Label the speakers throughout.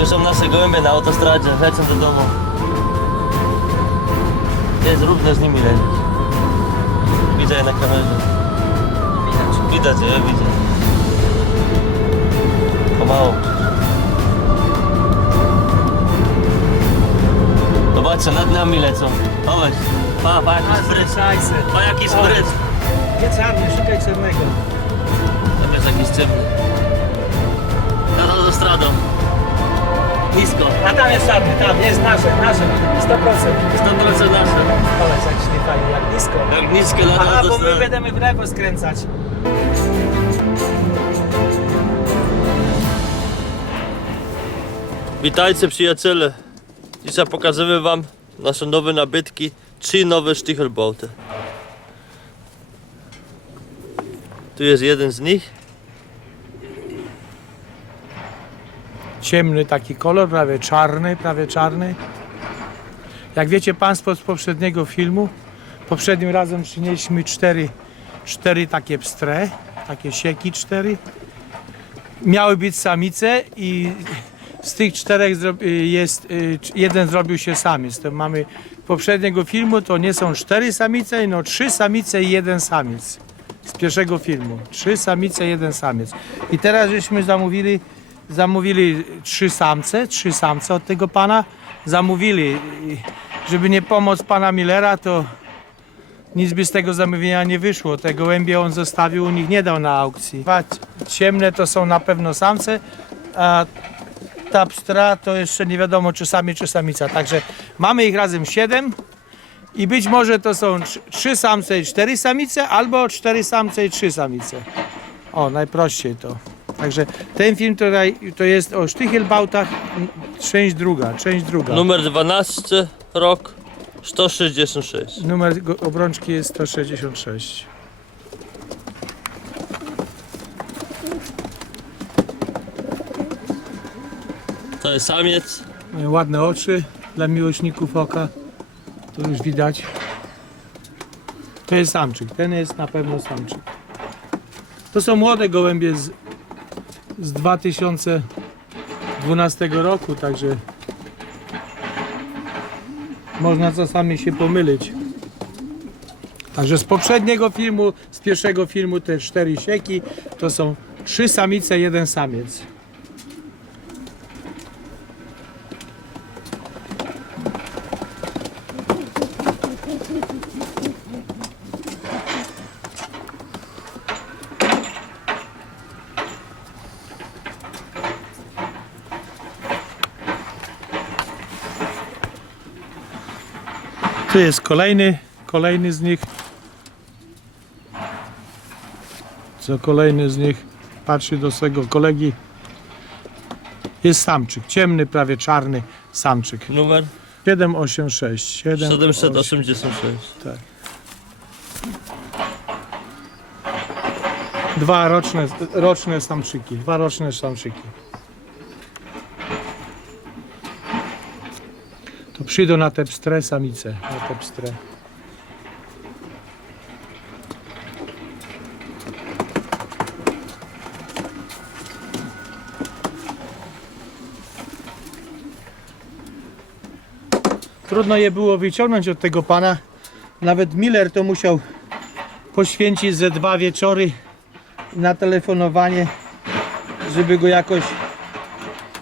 Speaker 1: To są nasze gołębie na autostradzie, lecą do domu. Jest równo z nimi lecieć. Widzę je na kamerze.
Speaker 2: Widać.
Speaker 1: Widać, ja widzę. Pomału. Zobaczcie, nad nami lecą. Chodź. Pa, pa, jaki spryt. Pa, jaki spryt.
Speaker 2: Nie czarny, szukaj czarnego.
Speaker 1: Jest jakiś ciemny.
Speaker 2: Jest czarny, tam jest nasze, nasze. 100%.
Speaker 1: 100% nasze.
Speaker 2: Powiedz jak śni fajnie, jak nisko.
Speaker 1: Jak nisko nad
Speaker 2: Aha, bo my będziemy w lewo skręcać.
Speaker 1: Witajcie przyjaciele. Dzisiaj pokażemy wam nasze nowe nabytki. Trzy nowe sztychelbauty. Tu jest jeden z nich.
Speaker 2: Ciemny taki kolor, prawie czarny, prawie czarny. Jak wiecie Państwo z poprzedniego filmu, poprzednim razem przynieśliśmy cztery, cztery takie pstre, takie sieki cztery. Miały być samice i z tych czterech jest, y, jeden zrobił się samiec. To mamy poprzedniego filmu, to nie są cztery samice, no trzy samice i jeden samiec. Z pierwszego filmu. Trzy samice, jeden samiec. I teraz żeśmy zamówili, zamówili trzy samce, trzy samce od tego pana. Zamówili, i żeby nie pomóc pana Millera, to nic by z tego zamówienia nie wyszło. Te gołębie on zostawił, u nich nie dał na aukcji. Ciemne to są na pewno samce, a ta pstra to jeszcze nie wiadomo czy samiec czy samica. Także mamy ich razem siedem i być może to są trz- trzy samce i cztery samice, albo cztery samce i trzy samice. O, najprościej to. Także ten film tutaj to jest o sztychelbautach, część druga, część druga.
Speaker 1: Numer 12, rok 166.
Speaker 2: Numer obrączki jest 166.
Speaker 1: To jest samiec.
Speaker 2: Mają ładne oczy dla miłośników oka. To już widać. To jest samczyk. Ten jest na pewno samczyk. To są młode gołębie z, z 2012 roku, także można czasami się pomylić. Także z poprzedniego filmu, z pierwszego filmu te cztery sieki to są trzy samice, jeden samiec. Tu jest kolejny, kolejny z nich. Co kolejny z nich patrzy do swojego kolegi. Jest samczyk, ciemny, prawie czarny samczyk.
Speaker 1: Numer
Speaker 2: 786. 7,
Speaker 1: 786.
Speaker 2: Tak. Dwa roczne, roczne samczyki. Dwa roczne samczyki. Przyjdą na te pstre samice. Na te pstre. Trudno je było wyciągnąć od tego pana. Nawet Miller to musiał poświęcić ze dwa wieczory na telefonowanie, żeby go jakoś,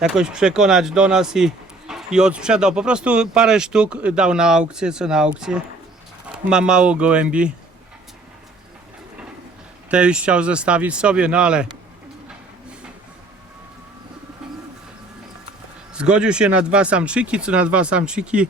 Speaker 2: jakoś przekonać do nas i, i odsprzedał. Po prostu parę sztuk dał na aukcję, co na aukcję. Ma mało gołębi. Te już chciał zostawić sobie, no ale zgodził się na dwa samczyki, co na dwa samczyki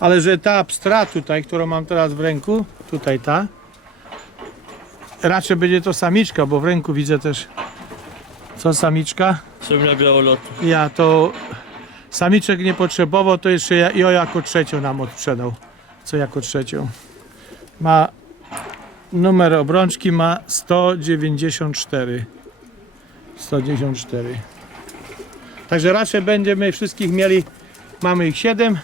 Speaker 2: ale że ta abstra tutaj, którą mam teraz w ręku, tutaj ta, raczej będzie to samiczka, bo w ręku widzę też co samiczka.
Speaker 1: Ciemnia białolotu.
Speaker 2: Ja to samiczek nie potrzebował, to jeszcze ja, ja jako trzecią nam odsprzedał. Co jako trzecią? Ma numer obrączki ma 194. 194. Także raczej będziemy wszystkich mieli, mamy ich 7,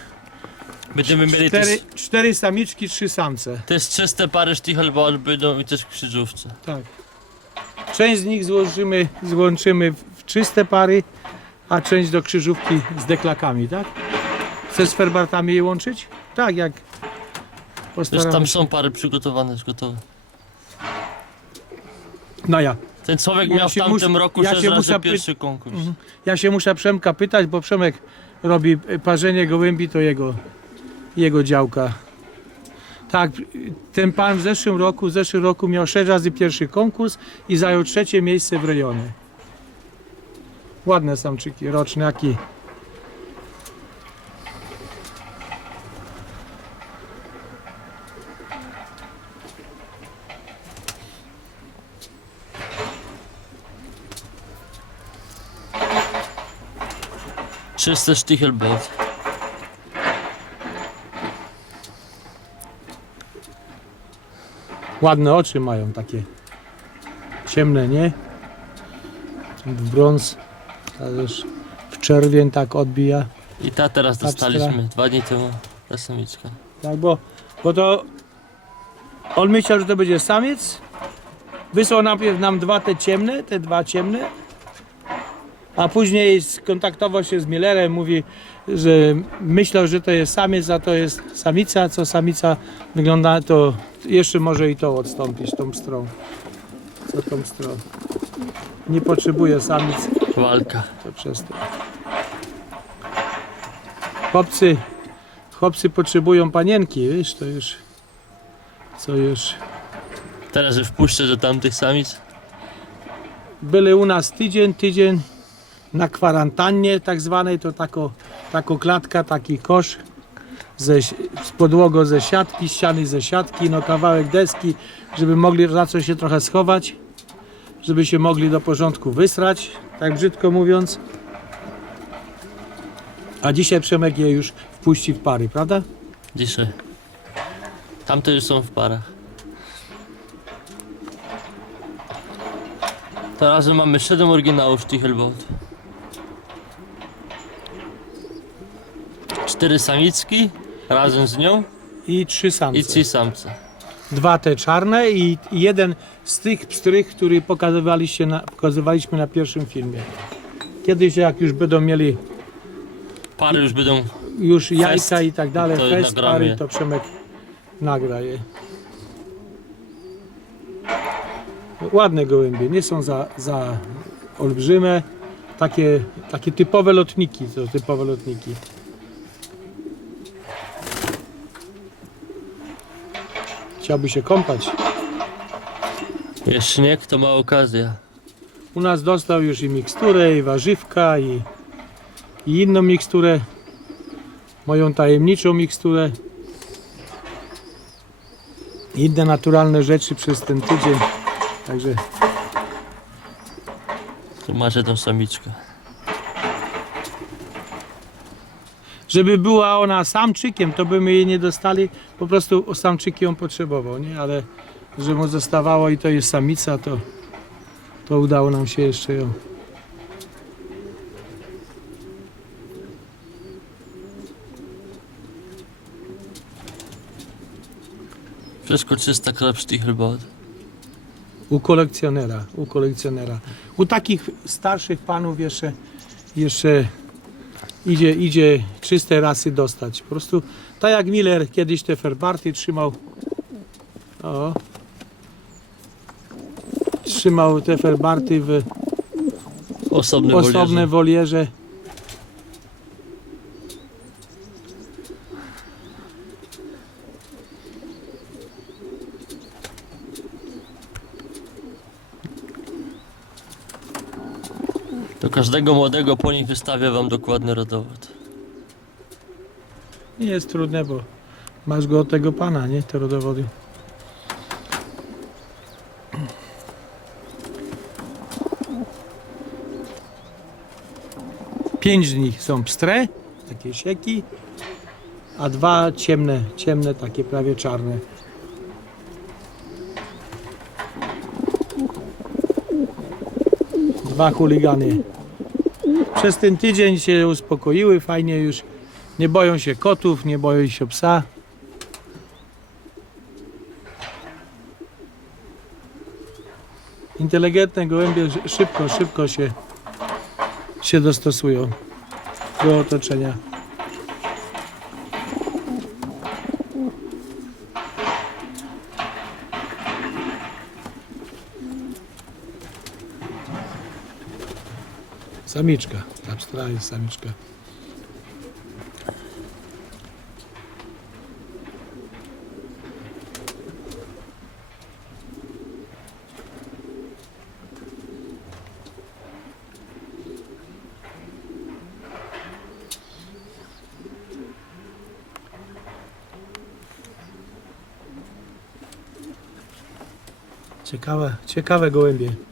Speaker 1: Będziemy mieli
Speaker 2: Cztery,
Speaker 1: też,
Speaker 2: cztery samiczki, trzy samce.
Speaker 1: też czyste pary sztychelbaut będą i też krzyżówce.
Speaker 2: Tak. Część z nich złożymy, złączymy w czyste pary, a część do krzyżówki z deklakami, tak? Chcesz z ferbartami je łączyć? Tak, jak
Speaker 1: Wiesz,
Speaker 2: postaram
Speaker 1: tam
Speaker 2: się.
Speaker 1: są pary przygotowane, już gotowe.
Speaker 2: No ja.
Speaker 1: Ten człowiek
Speaker 2: Ja
Speaker 1: miał w
Speaker 2: się
Speaker 1: tamtym
Speaker 2: mus-
Speaker 1: roku
Speaker 2: ja się
Speaker 1: razy
Speaker 2: muszę py-
Speaker 1: pierwszy konkurs.
Speaker 2: Ja się muszę Przemka pytać, bo Przemek robi parzenie gołębi, to jego, jego działka. Tak, ten pan w zeszłym roku, w zeszłym roku miał 6 razy pierwszy konkurs i zajął trzecie miejsce w rejonie. Ładne samczyki, roczniaki.
Speaker 1: Czysty Stichelbolt.
Speaker 2: Ładne oczy mają takie ciemne, nie? W brąz, a też w czerwień tak odbija.
Speaker 1: I ta teraz
Speaker 2: Ta
Speaker 1: dostaliśmy dwa dni temu. Ta samiczka.
Speaker 2: Tak, bo, bo to on myślał, że to będzie samiec. Wysłał najpierw nam dwa te ciemne, te dwa ciemne. A później skontaktował się z Millerem, mówi, że myślał, że to jest samiec, a to jest samica, co samica wygląda, to jeszcze może i to odstąpić tą stronę. Co tą stronę. Nie potrzebuje samic,
Speaker 1: Walka.
Speaker 2: to przez to. Chłopcy, chłopcy potrzebują panienki, wiesz, to już, co już.
Speaker 1: Teraz już wpuszczę do tamtych samic.
Speaker 2: Byli u nas tydzień, tydzień na kwarantannie tak zwanej, to tako, tako klatka, taki kosz ze, z podłogą ze siatki, ściany ze siatki, no kawałek deski, żeby mogli za coś się trochę schować, żeby się mogli do porządku wysrać, tak brzydko mówiąc. A dzisiaj Przemek je już wpuści w pary, prawda?
Speaker 1: Dzisiaj. Tamte już są w parach. Teraz mamy 7 oryginałów Stichelbolt. Cztery samicki razem z nią
Speaker 2: I trzy samce.
Speaker 1: i trzy samce.
Speaker 2: Dwa te czarne i jeden z tych pstrych, który pokazywaliście na, pokazywaliśmy na pierwszym filmie. Kiedyś jak już będą mieli
Speaker 1: Pary już będą
Speaker 2: już jajka i tak dalej,
Speaker 1: to
Speaker 2: fest,
Speaker 1: nagramy
Speaker 2: pary, to Przemek nagra je. Ładne gołębie, nie są za, za olbrzyme, takie, takie typowe lotniki, to typowe lotniki. Chciałby się kąpać.
Speaker 1: Jest śnieg, to ma okazja.
Speaker 2: U nas dostał już i miksturę, i warzywka, i, i inną miksturę. Moją tajemniczą miksturę. Inne naturalne rzeczy przez ten tydzień. Także
Speaker 1: Tu macie tą samiczkę.
Speaker 2: Żeby była ona samczykiem, to byśmy jej nie dostali. Po prostu samczyki ją potrzebował, nie? Ale że mu zostawało i to jest samica, to, to udało nam się jeszcze ją.
Speaker 1: Wszystko czysta krew Stichelbolt.
Speaker 2: U kolekcjonera, u kolekcjonera. U takich starszych panów jeszcze, jeszcze idzie, idzie czyste rasy dostać. Po prostu tak jak Miller kiedyś te Ferbarty trzymał. O. Trzymał te Ferbarty w
Speaker 1: Osobny
Speaker 2: osobne
Speaker 1: wolierze.
Speaker 2: wolierze.
Speaker 1: Każdego młodego po nich wystawię wam dokładny rodowód.
Speaker 2: Nie jest trudne, bo masz go od tego pana, nie? Te rodowody. Pięć z nich są pstre, takie sieki, a dwa ciemne, ciemne, takie prawie czarne. Dwa chuligany. Przez ten tydzień się uspokoiły, fajnie już nie boją się kotów, nie boją się psa. Inteligentne gołębie szy- szybko, szybko się się dostosują do otoczenia. Samiczka, ta pstra jest samiczka. Ciekawe, ciekawe gołębie.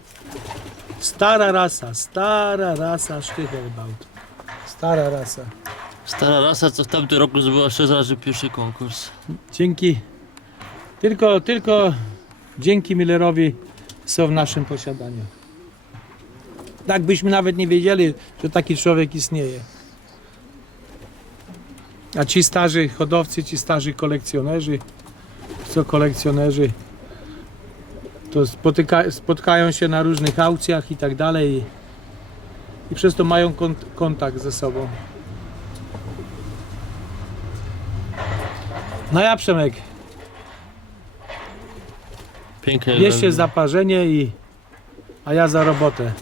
Speaker 2: Stara rasa, stara rasa Sztychelbaut. Stara rasa.
Speaker 1: Stara rasa, co w tamtym roku zdobyła 6 razy pierwszy konkurs.
Speaker 2: Dzięki, tylko, tylko dzięki Millerowi są w naszym posiadaniu. Tak byśmy nawet nie wiedzieli, że taki człowiek istnieje. A ci starzy hodowcy, ci starzy kolekcjonerzy, co kolekcjonerzy, to spotyka, spotkają się na różnych aukcjach i tak dalej i, przez to mają kont, kontakt ze sobą. No ja Przemek,
Speaker 1: Pięknie.
Speaker 2: Bierzcie zaparzenie i a ja za robotę.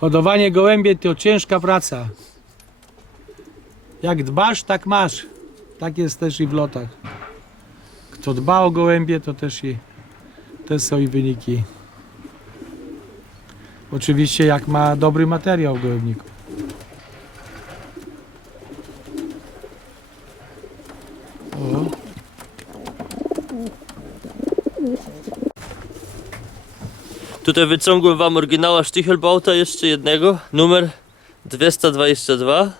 Speaker 2: Hodowanie gołębie to ciężka praca. Jak dbasz, tak masz. Tak jest też i w lotach. Kto dba o gołębie, to też i też są i wyniki. Oczywiście jak ma dobry materiał w gołębniku.
Speaker 1: Tutaj wyciągłem wam oryginała Stichelbauta, jeszcze jednego, numer 222.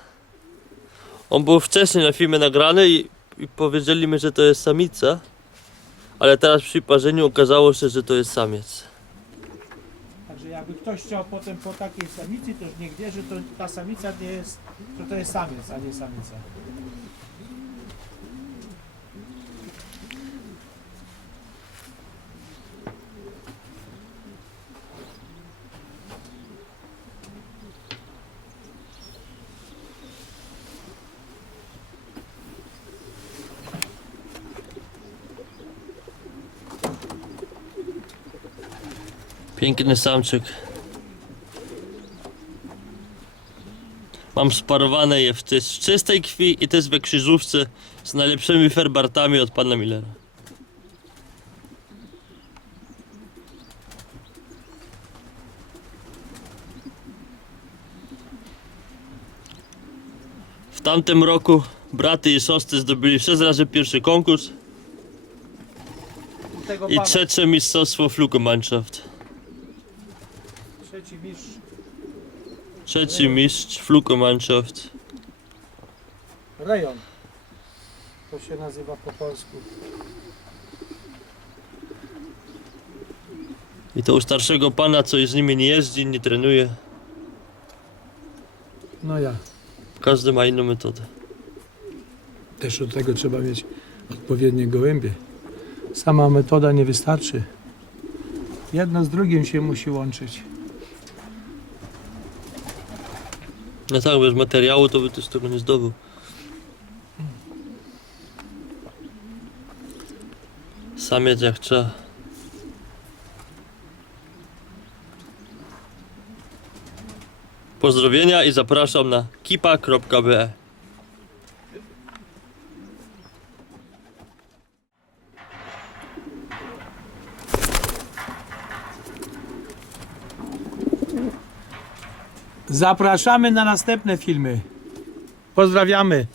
Speaker 1: On był wcześniej na filmie nagrany i, i powiedzieli mi, że to jest samica. Ale teraz przy parzeniu okazało się, że to jest samiec.
Speaker 2: Także jakby ktoś chciał potem po takiej samicy, to już niech wie, że to ta samica nie jest, że to jest samiec, a nie samica.
Speaker 1: Piękny samczyk. Mam sparowane je w, w czystej krwi i to jest we krzyżówce z najlepszymi ferbartami od pana Millera. W tamtym roku braty i siostry zdobyli 6 razy pierwszy konkurs i trzecie mistrzostwo Flugemannschaft.
Speaker 2: Trzeci mistrz.
Speaker 1: Trzeci mistrz.
Speaker 2: Rejon. To się nazywa po polsku.
Speaker 1: I to u starszego pana, co z nimi nie jeździ, nie trenuje.
Speaker 2: No ja.
Speaker 1: Każdy ma inną metodę.
Speaker 2: Też do tego trzeba mieć odpowiednie gołębie. Sama metoda nie wystarczy. Jedno z drugim się musi łączyć.
Speaker 1: No tak, bez materiału to by też tego nie zdobył. Samiec jak trzeba. Pozdrowienia i zapraszam na kipa.be
Speaker 2: Zapraszamy na następne filmy. Pozdrawiamy.